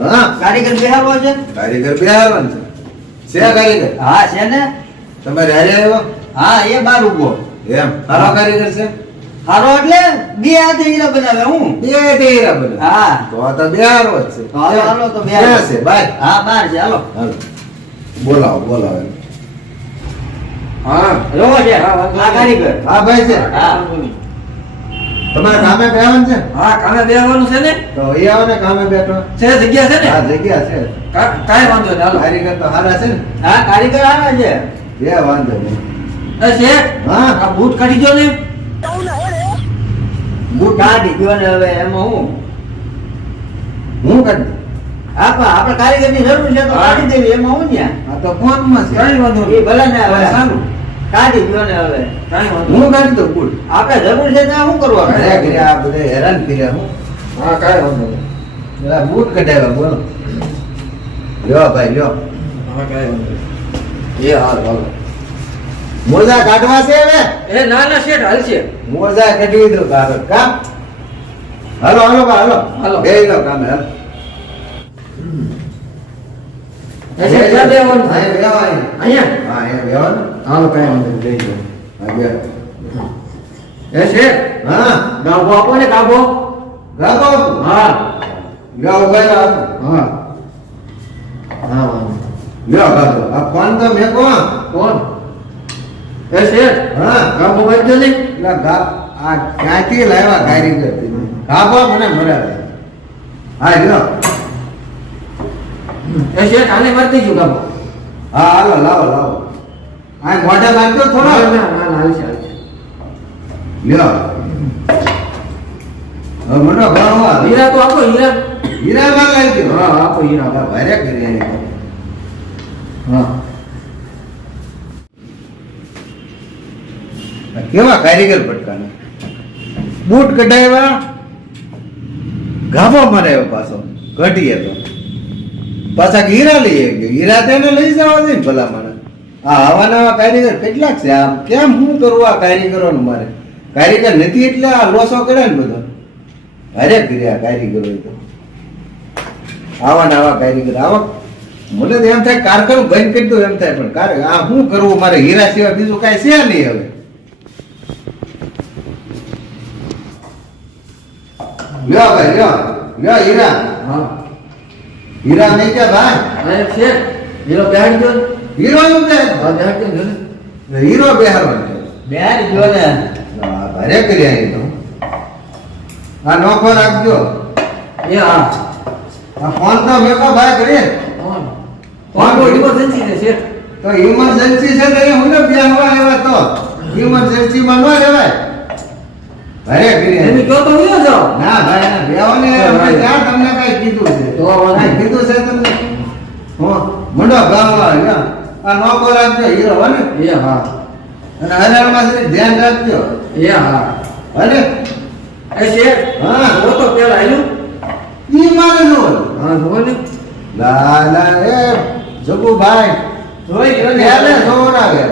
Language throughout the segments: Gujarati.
હા કારીગર હા તો બે હારો છે. છે બાય. હા બાર છે હાલો. હાલો. બોલાવો બોલાવો. હા રો છે. હા કારીગર. હા ભાઈ છે. હા. તમારે કામે બેવાનું છે? હા કામે બેવાનું છે ને? તો એ આવો ને કામે બેઠો છે જગ્યા છે ને? હા જગ્યા છે. કાઈ વાંધો નહીં હાલો. કારીગર તો હારા છે ને? હા કારીગર હારા છે? બે વાંધો નહીં. એ શેઠ હા. આ બૂટ કાઢી દો ને. બૂટ કાઢી દો ને હવે એમાં હું? હું કાઢી હા પણ આપણે કારીગરની જરૂર છે તો. કાઢી દેવી એમાં હું ત્યાં આ તો ફોનમાં છે. કઈ વાંધો એ નહીં ભલે ને હવે સારું. કાઢી દ્યો ને હવે? કાંઈ વાંધો હું કાઢી દઉં કુલ આપણે જરૂર છે ત્યાં શું કરવું ઘરે? ઘરે આ બધે હેરાન કર્યા હું. હા કાંઈ વાંધો નહીં. પેલા બૂટ કઢાવ્યા બોલો. લ્યો ભાઈ લ્યો. હા કાંઈ વાંધો નહીં. એ હાલ હાલો. મોજા કાઢવા છે હવે? એ ના ના શેઠ હાલ છે. મોજા કઢવી દો કાગળ કામ હાલો હાલો હાલો. હાલો. બે લો કામે હાલો. એ શેઠ ક્યાં બેહવાનું? અહીંયા અહીંયા હા અહીંયા. હાલો કાંઈ નહીં લઈ જાઓ હા. એ હા ગાભો આપો ને ગાતો હા લ્યો ઊભા રહો. હા હા લ્યો ગાતો આ ફોન તો મેકો કોણ એ શેઠ હા ગાભો બાંધજો ને એટલે ગા આ ક્યાંથી લાવ્યા કારીગર ગાભા મને મળ્યા હા લ્યો એ શેઠ આને મારી દઈશું ગાભો હા હાલો લાવો લાવો. આ મોઢે લાગતો થોડો. ના ના હાલ છે હાલ છે. લ્યો. હવે મને ભાવ હીરા તો આપો હીરા. હીરા માં લાવી દો હા આપો હીરા. હા, ભારે કરી. હા. કેવા કારીગર પટકાને બૂટ કઢાવ્યા ગાભો મરાયો પાછો. ઘટીએ તો. પાછા હીરા લઈએ હીરા તેને લઈ જવા દે ભલા મને આ આવા નવા કારીગર કેટલાક છે? આમ કેમ શું કરવું આ કારીગરોનું મારે? કારીગર નથી એટલે આ લોસો કરે ને બધો? અરે કર્યા કારીગરો તો. આવા નવા કારીગર આવા. મને તો એમ થાય કારખાનું બંધ કરી દઉં એમ થાય, પણ કાર આ શું કરવું મારે હીરા સિવાય બીજું કાંઈ છે નહીં હવે. લ્યો ભાઈ, લ્યો. લ્યો હીરા. હા. હીરા નહીં કે ભાઈ અરે છે હીરો બેહાડ દો હીરો એમ કે? હા બેહાડી દો ને હીરો બેહાડ. બેહારી દ્યો ને. ભારે કર્યા એ તો. આ નોખો રાખજો. એ હા. આ ફોન તો મેકો ભાઈ કરી. ફોન. ફોન ઇમરજન્સી છે તો ઇમરજન્સી છે તો હું ને બેહાડવા આવ્યા તો? ઇમરજન્સી માં ન ભારે તમે તો તો હું જાઓ ના ભાઈ ના બેહોને અમે ત્યાં તમને કઈ કીધું છે? તો વાંધો કીધું છે તમને? હો મંડો ગાવા લ્યો આ નોકો રાખજો હીરો હો ને? એ હા. અને હજારમાં છે ધ્યાન રાખજો. એ હા. હને એ શેઠ હા. હો તો પેલા આવ્યું ઈ મારે જો હા જુઓ ને. લા લા એ જગુભાઈ. જોઈ ગયો ને. એને જોવડાવે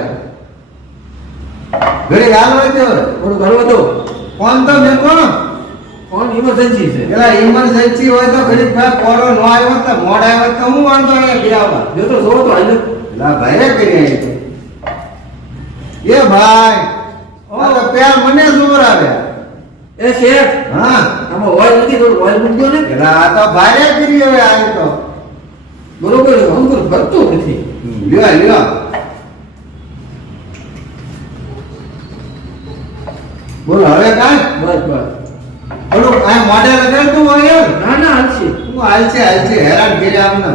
ઘડી હોય તો થોડું ઘર દો ફોન તો મેં કોણ? ઇમરજન્સી છે. એલા ઇમરજન્સી હોય તો ઘડી ફેર કોરો નો આવ્યો તો મોડ આવ્યો તો હું વાંધો અહીંયા બેહવા જો તો જો તો આવ્યું લા ભાઈ કરી આવી તો. એ ભાઈ ઓ તો પ્યાર મને જોવડાવે એ શેઠ હા. આમાં ઓઇલ નથી થોડું ઓઇલ મૂકજો ને. એલા આ તો ભાઈ કરી હવે આવ્યો તો. બરોબર અંકુર ભરતો નથી. લ્યો લ્યો. બોલો હવે કાંઈ? બસ બસ. ઓલું આ મોઢે લગાડતું હોય ના ના હાલશે. હું હાલશે હાલશે? હેરાન કર્યા આમને.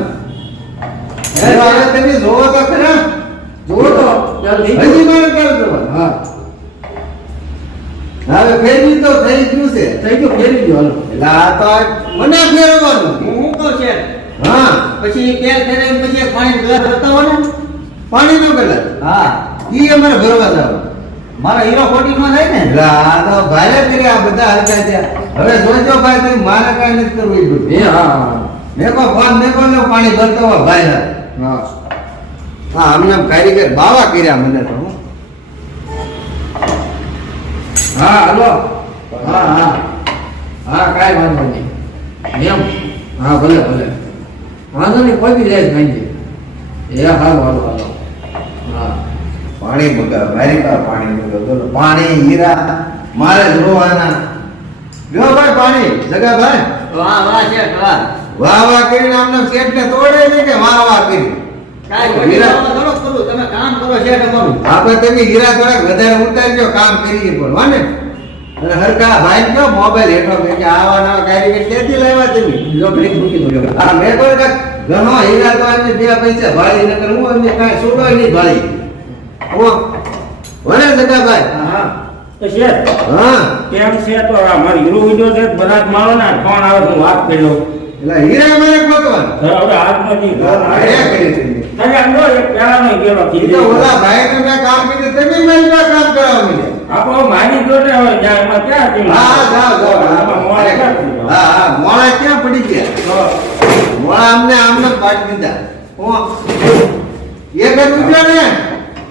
હેરો હવે તમે જોવો તો ખરા. જોવો તો. હજી. મારે કેમ જોવાનું? હા. હવે ફેરવી તો થઈ ગયું છે. થઈ ગયું ફેરવી દો હાલો. એટલે આ તો મને ફેરવવાનું. હું શું કહું છે? હા. પછી પેર ફેરવીને પછી પાણી ગ્લાસ ભરતા હો ને. પાણી નો કલર હા. ઈ અમારે ભરવા જાવ. મારો હીરો ખોટી નો? થાય ને આ તો ભારે કર્યા આ બધા હલકા છે. હવે જોજો ભાઈ તું મારે કાંઈ નથી કરવું એ બધું. એ હા મેં કો ફોન મેકો ને પાણી ભરતો હોય ભાઈ. હા. હા અમને કારીગર બાવા કર્યા મને તો હા. હાલો. હા હા. હા કાંઈ વાંધો નહીં. એમ? હા ભલે ભલે. વાંધો નહીં કોઈ બી લે ભાઈ એ હાલો હાલો હાલો. પાણી બગાડ મારી પાસે પાણી બગાડ બોલો પાણી હીરા મારે જોવાના જો ભાઈ પાણી જગાભાઈ વાહ વાહ શેઠ વાહ. વાહ વાહ કરીને આમને શેઠને તોડે છે કે વાહ વાહ કરી? શેઠ આપણે તમે હીરા થોડાક વધારે ઉતારજો કામ કરીએ પણ હો અને હરકા ભાઈ કયો મોબાઈલ હેઠો કે આવા નવા કારીગર ક્યાંથી લાવ્યા તમે? જો બ્રેક મૂકી દો આ મેં કોઈ ઘણો હીરા તો એમને બે પૈસા ભાળી નકર હું એમને કાંઈ છોડો નહીં ભાળી. ભલે જગાભાઈ. હા તો શેઠ હા. કેમ છે? તો આ મારી હીરો વીડિયો છે મારો ને ફોન આવે હું વાત કરી લઉં. એટલે હીરા મને ગોતવાના. હવે આયા કરી છે. તમે એક પેલાનો ગેલો ઈ તો ઓલા ભાઈને મેં કામ કીધું તમે પાસે કામ કરાવવા માંડ્યા. આપણો મારી જોડે હવે જાય ક્યાં કે હા થઈ ગયો? હા હા મોડા ક્યાં પડી ગયા? મોડા અમને આમને પાડી દીધા. ઓ એક જ ઉઠ્યો ને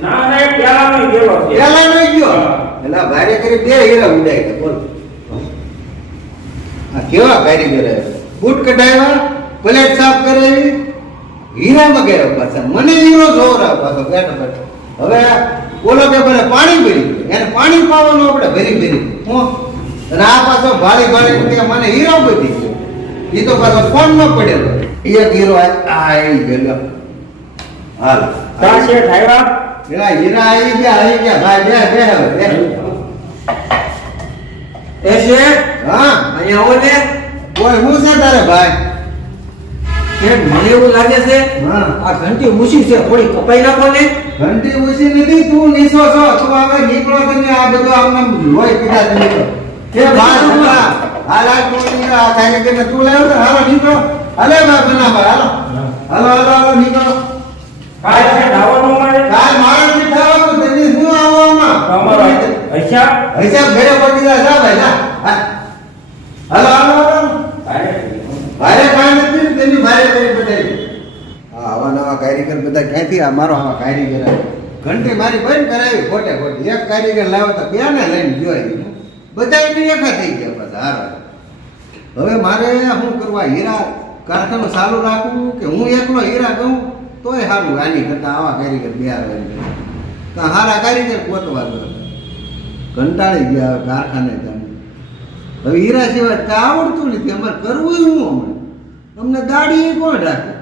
ના ના એક પેલાનો ગેલો છે પેલા નો ગયો. હા. ભારે કરી બે હીરા ઉડાઈ ગયા બોલ. આ કેવા કારીગર હે? બૂટ કઢાવ્યા પ્લેટ સાફ કરાવી હીરા મગાવ્યા પાછા. મને હીરો જોર પાછો બેઠો બેઠો. હવે બોલો કે મને પાણી ભરી ગયું. એને પાણી પાવાનું આપણે ભરી ભરી. હું? અને આ પાછો ભાળી ભાળી કે મને હીરો બધી ગયો એ તો પાછો ફોન ન પડેલો. એક હીરો આવી ગયો હાલ. તા શેઠ આવ્યા? પેલા હીરા આવી ગયા આવી ગયા ભાઈ બે બે હવે એ શેઠ હા અહીંયા આવો ને. કોઈ હું છે તારે ભાઈ? શેઠ મને એવું લાગે છે? હા. આ ઘંટી ઊંચી છે થોડી કપાઈ નાખો ને. ઘંટી ઉછી નથી તું નીસો છો તું હવે નીકળો તમે આ બધું આમને લોહી પીધા તમે તો. કે બાર તું નીકળ આ કે તું હાલો નીકળો. હાલે બા બના હાલો. હાલો હાલો નીકળો. કાલ હિસાબ ઘરે પડી ગયા જા ભાઈ જા હા. હાલો હાલો ભારે કાંઈ નથી ને તેની ભારે કરી બધાય. હા આવા નવા કારીગર બધા ક્યાંથી આ મારો આવા કારીગર? ઘંટી મારી બંધ કરાવી ખોટે ખોટી એક કારીગર લાવ્યો તો બેને લઈને ગયો અહીં. બધા એની એકા થઈ ગયા બધા હારા. હવે મારે શું કરવા હીરા કારખાનો ચાલુ રાખવું કે હું એકલો હીરા કહું તોય સારું આની કરતા આવા કારીગર બે આવે તો હારા કારીગર ગોતવા દો કંટાળી ગયા હવે કારખાને જાણે હવે હીરા સિવાય આવડતું નથી. અમારે કરવું શું અમને અમને દાડી કોણ રાખે?